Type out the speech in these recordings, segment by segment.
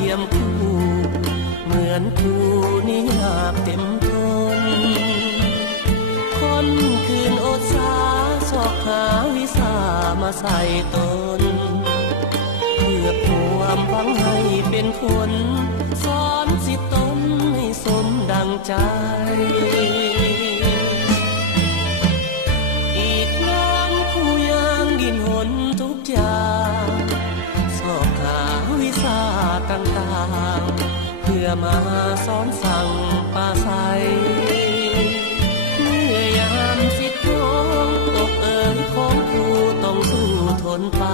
ทียมคู่เหมือนคู่นี้อยากเต็มทนคนคืนอดสาสอกหาวิสามาใส่ตนเพื่อความหวังให้เป็นคนสอนสิตนให้สมดังใจอีกน้ำคู่ยางดินหนทุกอย่างสอบหาวิสาต่างๆเพื่อมาสอนสั่งปาใสเมื่อยามสิทธิ์ของตกเอ่ยของคู่ต้องสู้ทนไป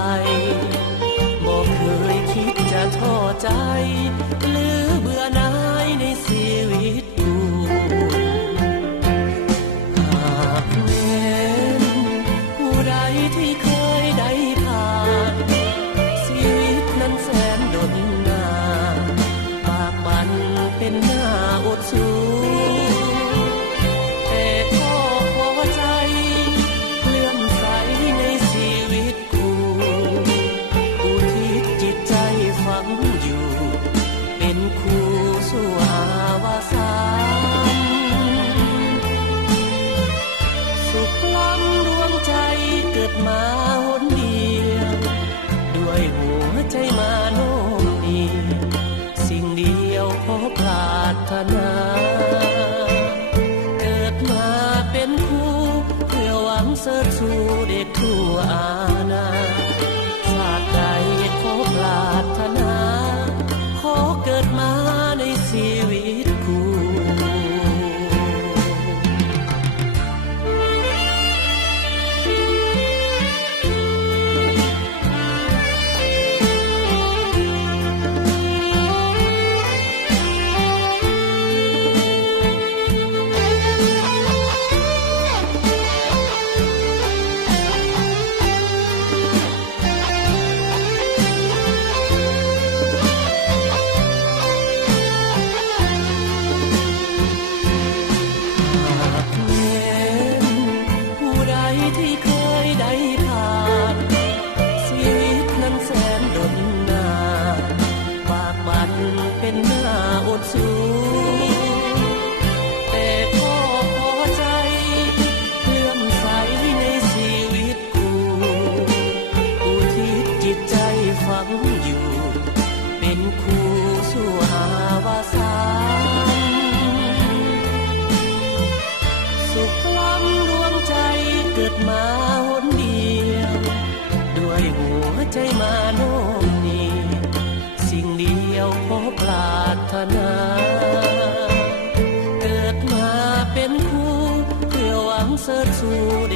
บอกเคยคิดจะท้อใจหรือเบื่อหน่ายในชีวิตคู่หากแม้นผู้ใดที่เคยได้ผ่านชีวิตนั้นแสนดนนานปากบันเป็นหน้าอดสู้แต่ก็พอใจเลื่อมใสในชีวิตคู่อุทิศจิตใจฝังอยู่เป็นคู่สู่อาวสานสุขล้ำดวงใจเกิดมาหนเดียวด้วยหัวใจมาโน้มเอียงสิ่งเดียวขอปรารถนาเกิดมาเป็นคู่เพื่อหวังเสริฐสู่เด็กทั่วอาณาชาติใดขอปรารถนาขอเกิดมาในชีวิตคู่ที่เคยได้ผ่านชีวิตนั้นแสนดนนานปากบันเป็นหน้าอดสู้แต่ก็พอใจเลื่อมใสในชีวิตคู่อุทิศจิตใจฝังอยู่เป็นคู่สู่อาวสานสุขล้ำดวงใจเกิดมาหนเดียวด้วยหัวใจมาโน้มเอียงสิ่งเดียวขอปรารถนาเกิดมาเป็นคู่เพื่อหวังเสริฐสู่เด็